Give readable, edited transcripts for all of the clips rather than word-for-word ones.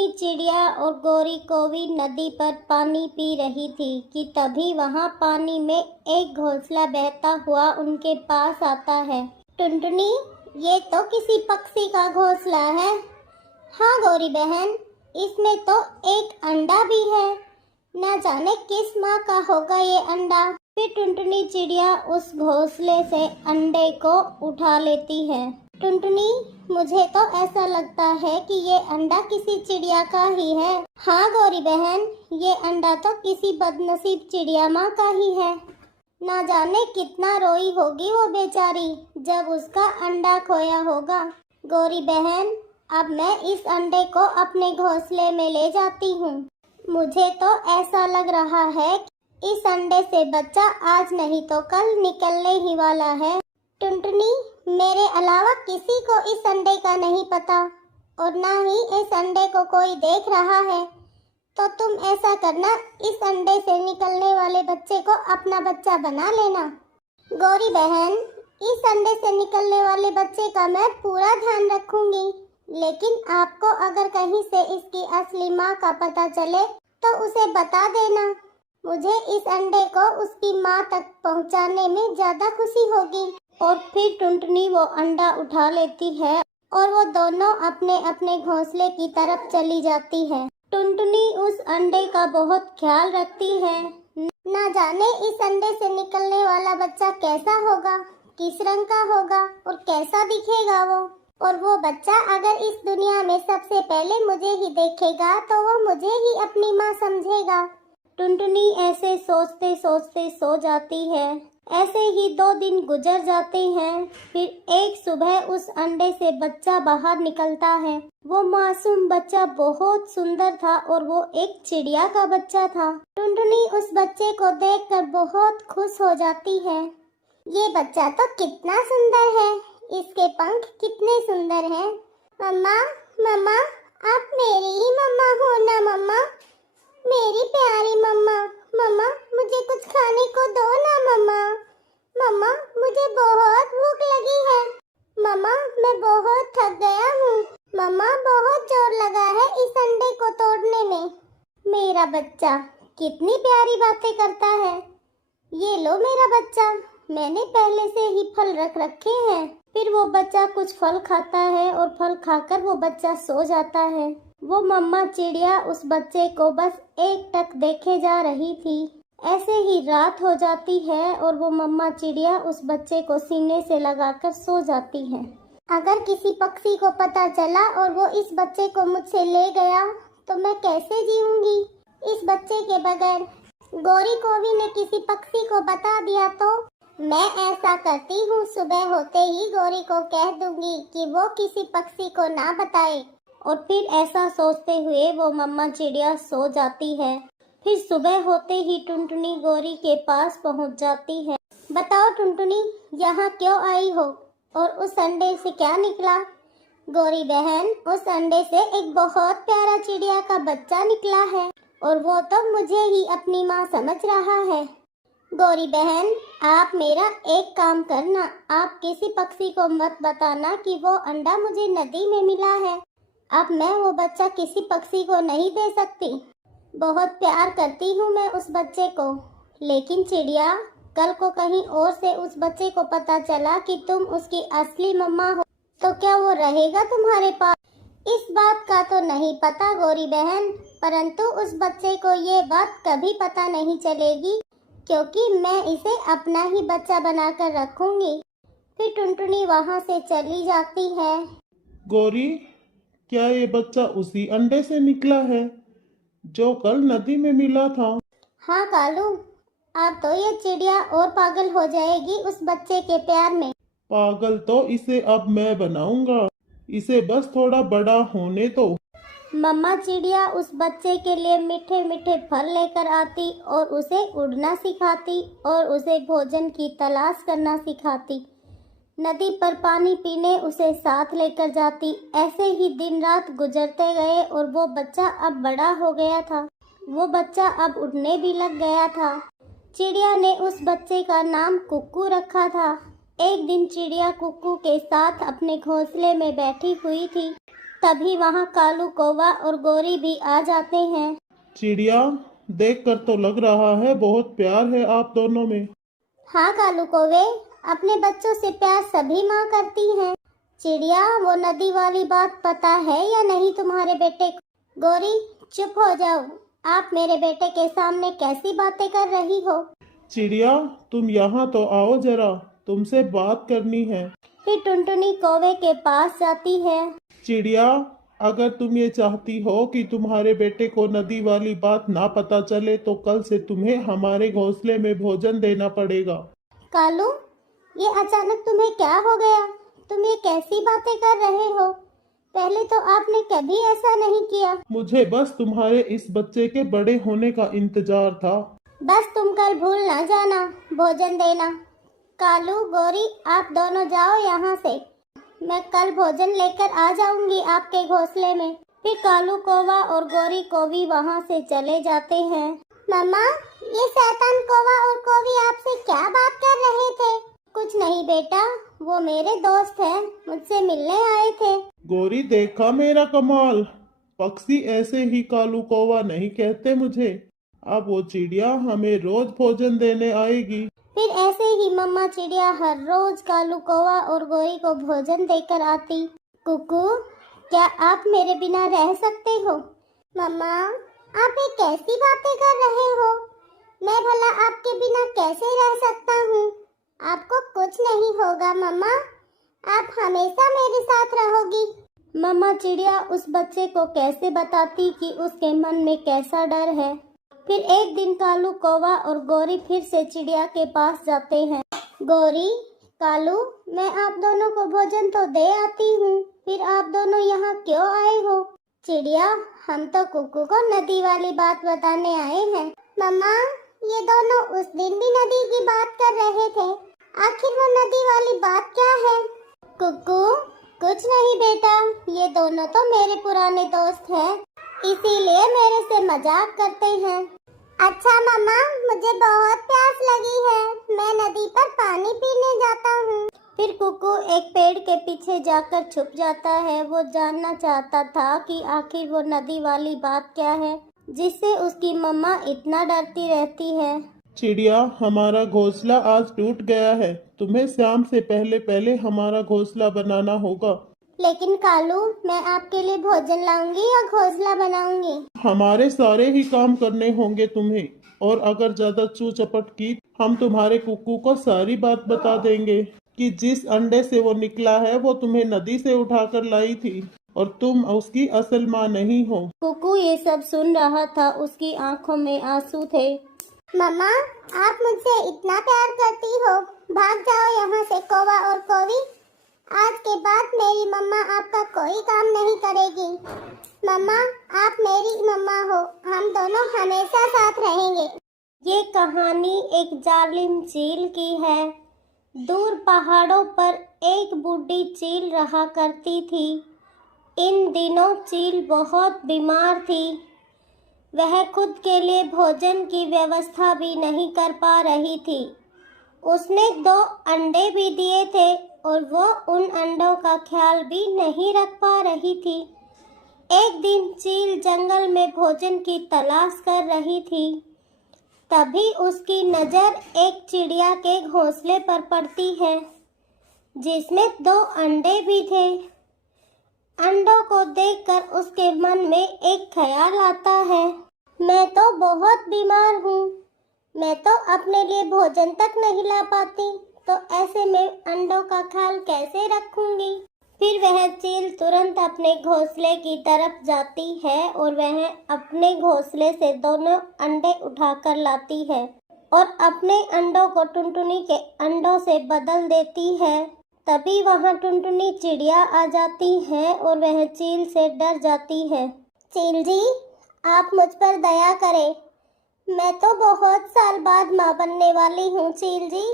टुनटुनी चिड़िया और गौरी कोवी नदी पर पानी पी रही थी कि तभी वहाँ पानी में एक घोंसला बहता हुआ उनके पास आता है। टुनटुनी, ये तो किसी पक्षी का घोंसला है। हाँ गौरी बहन, इसमें तो एक अंडा भी है। न जाने किस माँ का होगा ये अंडा। फिर टुनटुनी चिड़िया उस घोंसले से अंडे को उठा लेती है। टुनटुनी, मुझे तो ऐसा लगता है कि ये अंडा किसी चिड़िया का ही है। हाँ गौरी बहन, ये अंडा तो किसी बदनसीब चिड़िया माँ का ही है। ना जाने कितना रोई होगी वो बेचारी जब उसका अंडा खोया होगा। गौरी बहन, अब मैं इस अंडे को अपने घोंसले में ले जाती हूँ। मुझे तो ऐसा लग रहा है कि इस अंडे से बच्चा आज नहीं तो कल निकलने ही वाला है। टुनटुनी, मेरे अलावा किसी को इस अंडे का नहीं पता और ना ही इस अंडे को कोई देख रहा है, तो तुम ऐसा करना, इस अंडे से निकलने वाले बच्चे को अपना बच्चा बना लेना। गौरी बहन, इस अंडे से निकलने वाले बच्चे का मैं पूरा ध्यान रखूंगी, लेकिन आपको अगर कहीं से इसकी असली माँ का पता चले तो उसे बता देना। मुझे इस अंडे को उसकी माँ तक पहुँचाने में ज़्यादा खुशी होगी। और फिर टुनटुनी वो अंडा उठा लेती है और वो दोनों अपने अपने घोंसले की तरफ चली जाती है। टुनटुनी उस अंडे का बहुत ख्याल रखती है। ना जाने इस अंडे से निकलने वाला बच्चा कैसा होगा, किस रंग का होगा और कैसा दिखेगा वो। और वो बच्चा अगर इस दुनिया में सबसे पहले मुझे ही देखेगा तो वो मुझे ही अपनी माँ समझेगा। टुनटुनी ऐसे सोचते सोचते सो जाती है। ऐसे ही 2 दिन गुजर जाते हैं। फिर एक सुबह उस अंडे से बच्चा बाहर निकलता है। वो मासूम बच्चा बहुत सुंदर था और वो एक चिड़िया का बच्चा था। टुनटुनी उस बच्चे को देखकर बहुत खुश हो जाती है। ये बच्चा तो कितना सुंदर है, इसके पंख कितने सुंदर हैं। मम्मा, मम्मा, आप मेरी ही मम्मा हो ना मम्मा? मेरी प्यारी मम्मा, मम्मा मुझे कुछ खाने को दो ना मम्मा। मम्मा, मुझे बहुत भूख लगी है। मम्मा, मैं बहुत थक गया हूँ। मम्मा, बहुत जोर लगा है इस अंडे को तोड़ने में। मेरा बच्चा कितनी प्यारी बातें करता है। ये लो मेरा बच्चा, मैंने पहले से ही फल रख रखे हैं। फिर वो बच्चा कुछ फल खाता है और फल खाकर वो बच्चा सो जाता है। वो मम्मा चिड़िया उस बच्चे को बस एकटक देखे जा रही थी। ऐसे ही रात हो जाती है और वो मम्मा चिड़िया उस बच्चे को सीने से लगाकर सो जाती है। अगर किसी पक्षी को पता चला और वो इस बच्चे को मुझसे ले गया तो मैं कैसे जीऊंगी इस बच्चे के बगैर। गौरी कोवी ने किसी पक्षी को बता दिया तो मैं ऐसा करती हूँ, सुबह होते ही गौरी को कह दूंगी कि वो किसी पक्षी को ना बताए। और फिर ऐसा सोचते हुए वो मम्मा चिड़िया सो जाती है। फिर सुबह होते ही टुनटुनी गौरी के पास पहुंच जाती है। बताओ टुनटुनी, यहाँ क्यों आई हो और उस अंडे से क्या निकला? गौरी बहन, उस अंडे से एक बहुत प्यारा चिड़िया का बच्चा निकला है और वो तो मुझे ही अपनी माँ समझ रहा है। गौरी बहन, आप मेरा एक काम करना, आप किसी पक्षी को मत बताना कि वो अंडा मुझे नदी में मिला है। अब मैं वो बच्चा किसी पक्षी को नहीं दे सकती। बहुत प्यार करती हूँ मैं उस बच्चे को। लेकिन चिड़िया, कल को कहीं और से उस बच्चे को पता चला कि तुम उसकी असली मम्मा हो तो क्या वो रहेगा तुम्हारे पास? इस बात का तो नहीं पता गौरी बहन, परंतु उस बच्चे को ये बात कभी पता नहीं चलेगी क्योंकि मैं इसे अपना ही बच्चा बनाकर रखूंगी। फिर टुनटुनी वहाँ से चली जाती है। गौरी, क्या ये बच्चा उसी अंडे से निकला है जो कल नदी में मिला था? हाँ कालू, अब तो ये चिड़िया और पागल हो जाएगी उस बच्चे के प्यार में। पागल तो इसे अब मैं बनाऊंगा, इसे बस थोड़ा बड़ा होने दो। मम्मा चिड़िया उस बच्चे के लिए मीठे मीठे फल लेकर आती और उसे उड़ना सिखाती और उसे भोजन की तलाश करना सिखाती। नदी पर पानी पीने उसे साथ लेकर जाती। ऐसे ही दिन रात गुजरते गए और वो बच्चा अब बड़ा हो गया था। वो बच्चा अब उड़ने भी लग गया था। चिड़िया ने उस बच्चे का नाम कुक्कू रखा था। एक दिन चिड़िया कुक्कू के साथ अपने घोंसले में बैठी हुई थी। तभी वहाँ कालू कौवा और गोरी भी आ जाते हैं। चिड़िया, देखकर तो लग रहा है बहुत प्यार है आप दोनों में। हाँ कालू कौवे, अपने बच्चों से प्यार सभी माँ करती हैं। चिड़िया, वो नदी वाली बात पता है या नहीं तुम्हारे बेटे को? गोरी, चुप हो जाओ। आप मेरे बेटे के सामने कैसी बातें कर रही हो? चिड़िया, तुम यहाँ तो आओ जरा, तुमसे बात करनी है। फिर टुनटुनी कौवे के पास जाती है। चिड़िया, अगर तुम ये चाहती हो कि तुम्हारे बेटे को नदी वाली बात ना पता चले तो कल से तुम्हें हमारे घोंसले में भोजन देना पड़ेगा। कालू, ये अचानक तुम्हें क्या हो गया? तुम ये कैसी बातें कर रहे हो? पहले तो आपने कभी ऐसा नहीं किया। मुझे बस तुम्हारे इस बच्चे के बड़े होने का इंतजार था। बस तुम कल भूल ना जाना भोजन देना। कालू, गोरी, आप दोनों जाओ यहाँ से। मैं कल भोजन लेकर आ जाऊंगी आपके घोंसले में। फिर कालू कौवा और गोरी कौवी वहाँ से चले जाते हैं। मम्मा, ये शैतान कौवा और कौवी आपसे क्या बात कर रहे थे? कुछ नहीं बेटा, वो मेरे दोस्त हैं, मुझसे मिलने आए थे। गोरी, देखा मेरा कमाल? पक्षी ऐसे ही कालू कौवा नहीं कहते मुझे। अब वो चिड़िया हमें रोज भोजन देने आएगी। फिर ऐसे ही मम्मा चिड़िया हर रोज कालू कौवा और गोरी को भोजन देकर आती। कुकू, क्या आप मेरे बिना रह सकते हो? मम्मा, आप ये कैसी बातें कर रहे हो? मैं भला आपके बिना कैसे रह सकता हूँ? आपको कुछ नहीं होगा मम्मा, आप हमेशा मेरे साथ रहोगी। मम्मा चिड़िया उस बच्चे को कैसे बताती कि उसके मन में कैसा डर है। फिर एक दिन कालू कौवा और गोरी फिर से चिड़िया के पास जाते हैं। गोरी, कालू, मैं आप दोनों को भोजन तो दे आती हूँ, फिर आप दोनों यहाँ क्यों आए हो? चिड़िया, हम तो कुकू को नदी वाली बात बताने आए हैं। मम्मा, ये दोनों उस दिन भी नदी की बात कर रहे थे, आखिर वो नदी वाली बात क्या है? कुकू, कुछ नहीं बेटा, ये दोनों तो मेरे पुराने दोस्त हैं, इसीलिए मेरे से मजाक करते हैं। अच्छा मम्मा, मुझे बहुत प्यास लगी है, मैं नदी पर पानी पीने जाता हूँ। फिर कुकू एक पेड़ के पीछे जाकर छुप जाता है। वो जानना चाहता था कि आखिर वो नदी वाली बात क्या है जिससे उसकी मम्मा इतना डरती रहती है। चिड़िया, हमारा घोंसला आज टूट गया है। तुम्हें शाम से पहले पहले हमारा घोंसला बनाना होगा। लेकिन कालू, मैं आपके लिए भोजन लाऊंगी या घोंसला बनाऊंगी? हमारे सारे ही काम करने होंगे तुम्हें, और अगर ज्यादा चू चपट की हम तुम्हारे कुकू को सारी बात बता देंगे कि जिस अंडे से वो निकला है वो तुम्हें नदी से उठाकर लाई थी और तुम उसकी असल माँ नहीं हो। कुकू ये सब सुन रहा था, उसकी आंखों में आंसू थे। मम्मा, आप मुझसे इतना प्यार करती हो, भाग जाओ यहाँ से कौवा और कौवी। आज के बाद मेरी मम्मा आपका कोई काम नहीं करेगी। मम्मा, आप मेरी मम्मा हो, हम दोनों हमेशा साथ रहेंगे। ये कहानी एक जालिम चील की है। दूर पहाड़ों पर एक बूढ़ी चील रहा करती थी। इन दिनों चील बहुत बीमार थी। वह खुद के लिए भोजन की व्यवस्था भी नहीं कर पा रही थी। उसने 2 अंडे भी दिए थे और वो उन अंडों का ख्याल भी नहीं रख पा रही थी। एक दिन चील जंगल में भोजन की तलाश कर रही थी। तभी उसकी नज़र एक चिड़िया के घोंसले पर पड़ती है जिसमें 2 अंडे भी थे। अंडों को देखकर उसके मन में एक ख्याल आता है, मैं तो बहुत बीमार हूँ, मैं तो अपने लिए भोजन तक नहीं ला पाती, तो ऐसे में अंडों का ख्याल कैसे रखूंगी। फिर वह चील तुरंत अपने घोंसले की तरफ जाती है और वह अपने घोंसले से दोनों अंडे उठाकर लाती है और अपने अंडों को टुनटुनी के अंडों से बदल देती है। तभी वहाँ टुनटुनी चिड़िया आ जाती है और वह चील से डर जाती है। चील जी, आप मुझ पर दया करें, मैं तो बहुत साल बाद माँ बनने वाली हूँ। चील जी,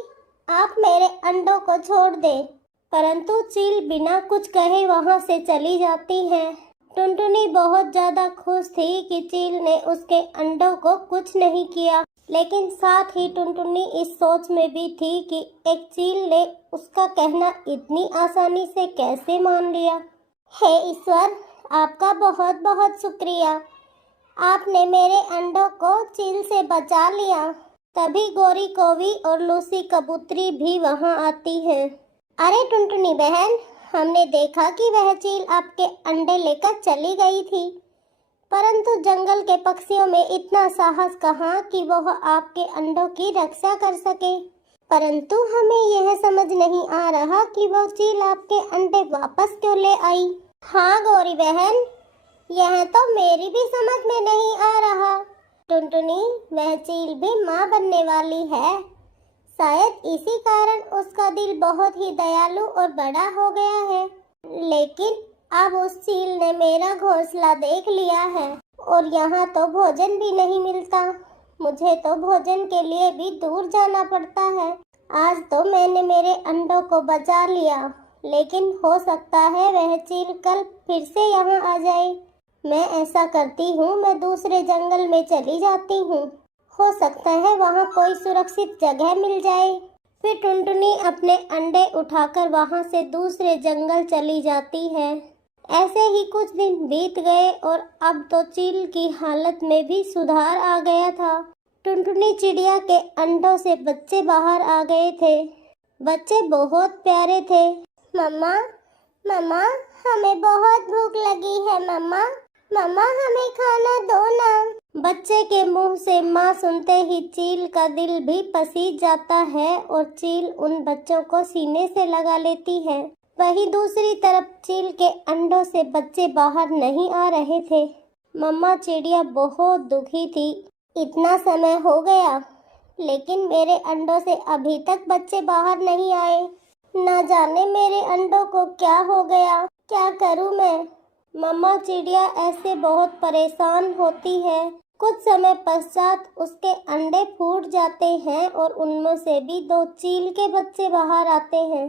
आप मेरे अंडों को छोड़ दें। परंतु चील बिना कुछ कहे वहाँ से चली जाती है। टुनटुनी बहुत ज़्यादा खुश थी कि चील ने उसके अंडों को कुछ नहीं किया, लेकिन साथ ही टुनटुनी इस सोच में भी थी कि एक चील ने उसका कहना इतनी आसानी से कैसे मान लिया। हे ईश्वर, आपका बहुत बहुत शुक्रिया। आपने मेरे अंडों को चील से बचा लिया। तभी गोरी कोवी और लूसी कबूतरी भी वहां आती है। अरे टुनटुनी बहन, हमने देखा कि वह चील आपके अंडे लेकर चली गई थी, परंतु जंगल के पक्षियों में इतना साहस कहाँ कि वह आपके अंडों की रक्षा कर सके। परंतु हमें यह समझ नहीं आ रहा कि वह चील आपके अंडे वापस क्यों ले आई। हाँ गौरी बहन, यह तो मेरी भी समझ में नहीं आ रहा। टुनटुनी, वह चील भी माँ बनने वाली है। शायद इसी कारण उसका दिल बहुत ही दयालु और बड़ा हो गया है। लेकिन अब उस चील ने मेरा घोंसला देख लिया है और यहाँ तो भोजन भी नहीं मिलता। मुझे तो भोजन के लिए भी दूर जाना पड़ता है। आज तो मैंने मेरे अंडों को बचा लिया, लेकिन हो सकता है वह चील कल फिर से यहाँ आ जाए। मैं ऐसा करती हूँ, मैं दूसरे जंगल में चली जाती हूँ। हो सकता है वहाँ कोई सुरक्षित जगह मिल जाए। फिर टुनटुनी अपने अंडे उठाकर वहाँ से दूसरे जंगल चली जाती है। ऐसे ही कुछ दिन बीत गए और अब तो चील की हालत में भी सुधार आ गया था। टुनटुनी चिड़िया के अंडों से बच्चे बाहर आ गए थे। बच्चे बहुत प्यारे थे। मम्मा, मम्मा, हमें बहुत भूख लगी है। मम्मा, मम्मा, हमें खाना दो ना। बच्चे के मुंह से माँ सुनते ही चील का दिल भी पसीज जाता है और चील उन बच्चों को सीने से लगा लेती है। वहीं दूसरी तरफ चील के अंडों से बच्चे बाहर नहीं आ रहे थे। मम्मा चिड़िया बहुत दुखी थी। इतना समय हो गया, लेकिन मेरे अंडों से अभी तक बच्चे बाहर नहीं आए। ना जाने मेरे अंडों को क्या हो गया, क्या करूं मैं। मम्मा चिड़िया ऐसे बहुत परेशान होती है। कुछ समय पश्चात उसके अंडे फूट जाते हैं और उनमें से भी 2 चील के बच्चे बाहर आते हैं।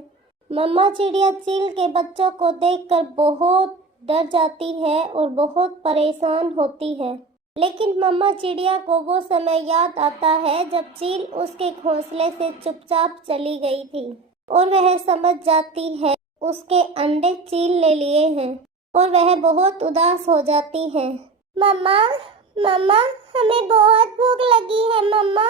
मम्मा चिड़िया चील के बच्चों को देखकर बहुत डर जाती है और बहुत परेशान होती है। लेकिन मम्मा चिड़िया को वो समय याद आता है जब चील उसके घोंसले से चुपचाप चली गई थी और वह समझ जाती है उसके अंडे चील ले लिए हैं और वह बहुत उदास हो जाती है। मम्मा, मम्मा, हमें बहुत भूख लगी है मम्मा।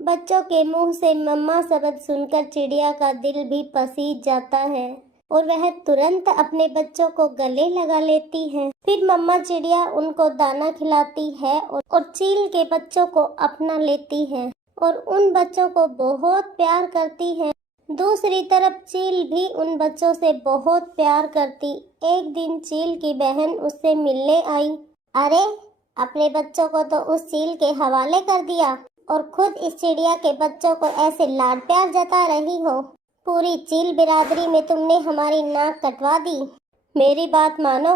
बच्चों के मुंह से मम्मा शब्द सुनकर चिड़िया का दिल भी पसीज जाता है और वह तुरंत अपने बच्चों को गले लगा लेती है। फिर मम्मा चिड़िया उनको दाना खिलाती है और चील के बच्चों को अपना लेती है और उन बच्चों को बहुत प्यार करती है। दूसरी तरफ चील भी उन बच्चों से बहुत प्यार करती। एक दिन चील की बहन उससे मिलने आई। अरे, अपने बच्चों को तो उस चील के हवाले कर दिया और खुद इस चिड़िया के बच्चों को ऐसे लाड प्यार जता रही हो। पूरी चील बिरादरी में तुमने हमारी नाक कटवा दी। मेरी बात मानो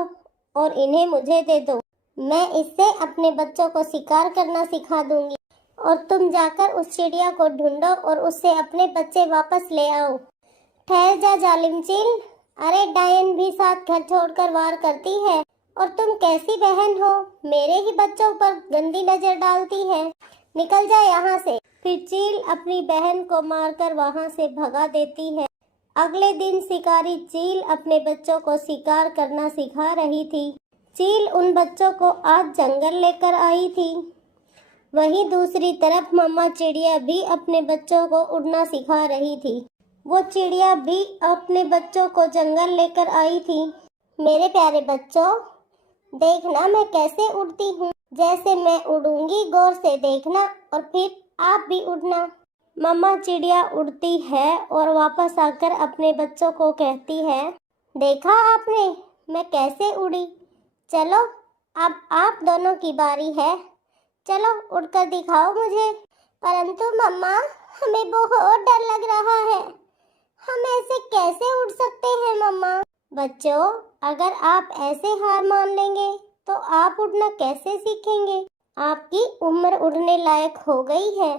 और इन्हें मुझे दे दो। मैं इससे अपने बच्चों को शिकार करना सिखा दूंगी और तुम जाकर उस चिड़िया को ढूंढो और उससे अपने बच्चे वापस ले आओ। ठहर जा जालिम चील। अरे, डायन भी साथ घर छोड़कर वार करती है और तुम कैसी बहन हो, मेरे ही बच्चों पर गंदी नजर डालती है। निकल जा यहाँ से। फिर चील अपनी बहन को मारकर वहाँ से भगा देती है। अगले दिन शिकारी चील अपने बच्चों को शिकार करना सिखा रही थी। चील उन बच्चों को आज जंगल लेकर आई थी। वहीं दूसरी तरफ मम्मा चिड़िया भी अपने बच्चों को उड़ना सिखा रही थी। वो चिड़िया भी अपने बच्चों को जंगल लेकर आई थी। मेरे प्यारे बच्चों, देखना मैं कैसे उड़ती हूँ। जैसे मैं उड़ूंगी गौर से देखना और फिर आप भी उड़ना। मम्मा चिड़िया उड़ती है और वापस आकर अपने बच्चों को कहती है, देखा आपने मैं कैसे उड़ी। चलो अब आप दोनों की बारी है। चलो उड़कर दिखाओ मुझे। परंतु मम्मा, हमें बहुत डर लग रहा है। हम ऐसे कैसे उड़ सकते हैं मम्मा। बच्चों, अगर आप ऐसे हार मान लेंगे तो आप उड़ना कैसे सीखेंगे। आपकी उम्र उड़ने लायक हो गई है।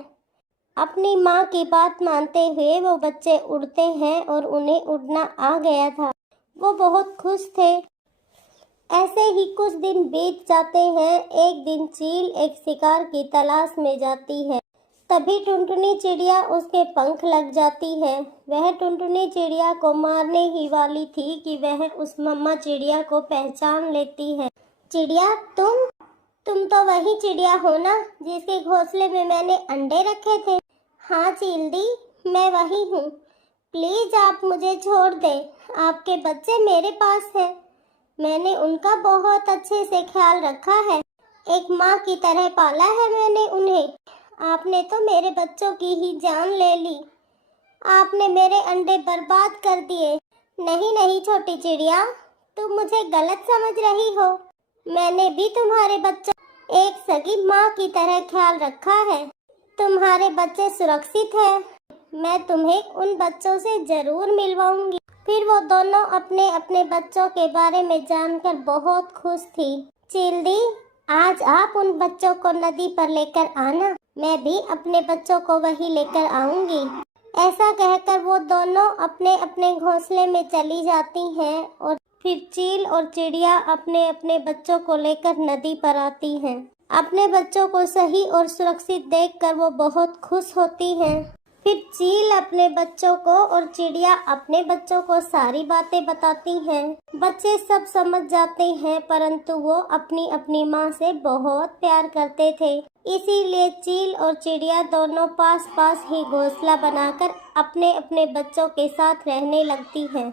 अपनी माँ की बात मानते हुए वो बच्चे उड़ते हैं और उन्हें उड़ना आ गया था। वो बहुत खुश थे। ऐसे ही कुछ दिन बीत जाते हैं। एक दिन चील एक शिकार की तलाश में जाती है। तभी टुनटुनी चिड़िया उसके पंख लग जाती है। वह टुनटुनी चिड़िया को मारने ही वाली थी कि वह उस मम्मा चिड़िया को पहचान लेती है। चिड़िया, तुम तो वही चिड़िया हो ना जिसके घोंसले में मैंने अंडे रखे थे? हाँ चील दी, मैं वही हूँ। प्लीज आप मुझे छोड़ दें, आपके बच्चे मेरे पास हैं। मैंने उनका बहुत अच्छे से ख्याल रखा है, एक माँ की तरह पाला है मैंने उन्हें। आपने तो मेरे बच्चों की ही जान ले ली, आपने मेरे अंडे बर्बाद कर दिए। नहीं नहीं छोटी चिड़िया, तुम मुझे गलत समझ रही हो। मैंने भी तुम्हारे बच्चों एक सगी माँ की तरह ख्याल रखा है। तुम्हारे बच्चे सुरक्षित हैं। मैं तुम्हें उन बच्चों से जरूर मिलवाऊंगी। फिर वो दोनों अपने अपने बच्चों के बारे में जानकर बहुत खुश थी। चील दी, आज आप उन बच्चों को नदी पर लेकर आना, मैं भी अपने बच्चों को वहीं लेकर आऊंगी। ऐसा कहकर वो दोनों अपने अपने घोंसले में चली जाती हैं और फिर चील और चिड़िया अपने अपने बच्चों को लेकर नदी पर आती हैं। अपने बच्चों को सही और सुरक्षित देखकर वो बहुत खुश होती हैं। फिर चील अपने बच्चों को और चिड़िया अपने बच्चों को सारी बातें बताती हैं। बच्चे सब समझ जाते हैं, परंतु वो अपनी अपनी माँ से बहुत प्यार करते थे। इसीलिए चील और चिड़िया दोनों पास पास ही घोंसला बनाकर अपने अपने बच्चों के साथ रहने लगती हैं।